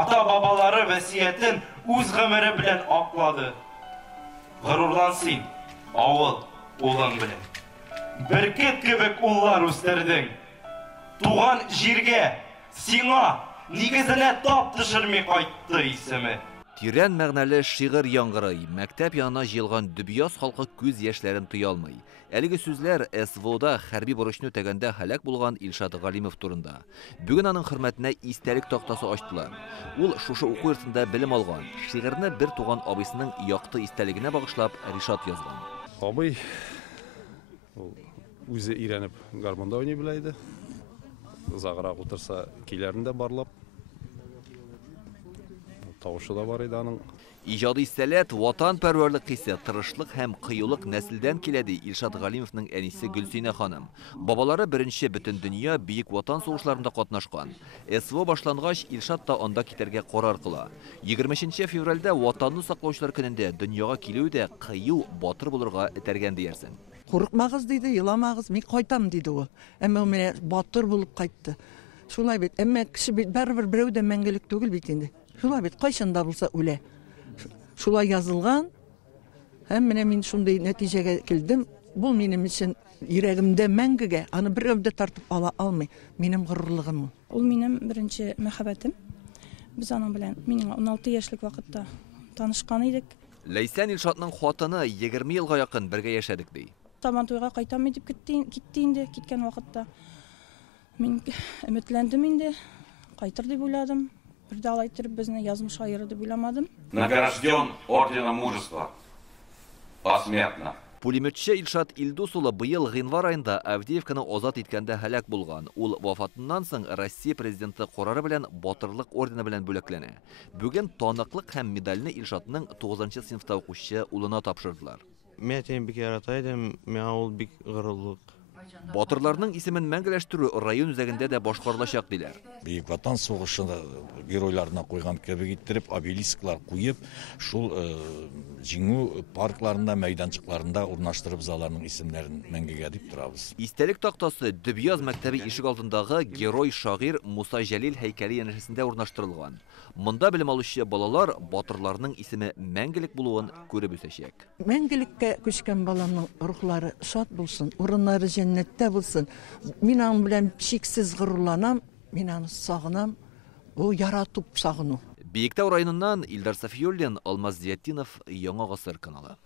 ата-бабалары вәсиятен үз гомере белән аклады. Горурлансин, авыл улың белән. Беркет кебек уллар үстердең. Туган җиргә, сиңа нигезенә тап төшерми кайтты исеме. Тирән мәгънәле шигырь яңгырый, мәктәп янына җыелган Дөбьяз халкы күз яшьләрен тыя алмый. Әлеге сүзләр СВОда хәрби бурычны үтәгәндә һәлак булган Илшат Галимов турында. Бүген аның хөрмәтенә истәлек тактасы ачтылар. Ул шушы уку йортында белем алган, шигырьне бер туган абысының якты истәлегенә багышлап Ришат язган. Абый үзе өйрәнеп гармонда уйный белә иде. Узаграк утырса көйләрен дә барлап. Тавышы да бар иде аның. Иҗади сәләт, ватанпәрвәрлек хисе, тырышлык һәм кыюлык нәселдән килә ди Илшат Галимовның әнисе Гөлсинә ханым. Бабалары беренче бөтен дөнья бийек ватан сугышларында катнашкан. СВО башлангач Илшат та анда китәргә карар кыла. 23 февральдә ватанны саклаучылар көнендә дөньяга килүе дә кыю, батыр булырга этәргән диярсең. Курыкмагыз диде, еламагыз, мин кайтам диде ул. Әмма менә батыр булып кайтты. Шулай бит, әмма кеше бит барыбер берәү дә мәңгелек түгел бит инде. Шулай бит, кайчанда булса үлә. Шулай язылган. Һәм менә мин шундый нәтиҗәгә килдем. Бу минем өчен йөрәгемдә мәңгегә, аны берәү дә тартып ала алмый. Минем горурлыгым. Ул минем беренче мәхәббәтем. Без аның белән минем 16 яшьлек вакытта танышкан идек. Ләйсән Илшатның хатыны 20 елга якын бергә яшәдек ди. Сабантуйга кайтам дип китте инде, киткән вакытта. Мин өметләндем инде, кайтыр дип уйладым. Бер дә алай итеп безне язмыш айыры дип уйламадым. Награжден орденом мужества. Посмертно. Пулеметче Илшат Илдус улы быел гыйнвар айында Авдеевканы азат иткәндә һәлак булган. Ул вафатыннан соң Россия президенты карары белән батырлык ордены белән бүләкләнә. Бүген таныклык һәм медальне Илшатның 9 сыйныфта укучы улына тапшырдылар. Мен бик ярата идем, миңа ул бик горурлык. Батырларның исемен мәңгеләштерү район үзәгендә дә башкарылачак диләр. Бөек ватан сугышында геройларына куйган кебек иттереп, обелисклар куеп, шул җиңү паркларында, мәйданчыкларында урнаштырып заларның исемнәрен мәңгегә дип торабыз. Истәлек тактасы Дөбьяз мәктәбе ишек алдындагы герой шагыйрь Муса Җәлил һәйкәле янәшәсендә урнаштырылган. Монда белем алучы балалар батырларның исеме мәңгелек булуын күреп үсәчәк. Мәңгелеккә күчкән баламның рухлары шат булсын, урыннары җәннәттә булсын. Мин аның белән шиксез горурланам, мин аны сагынам. Бу яратып сагыну. Биектау районыннан Илдар Сафиуллин, Алмаз Зиятдинов, Яңа Гасыр каналы.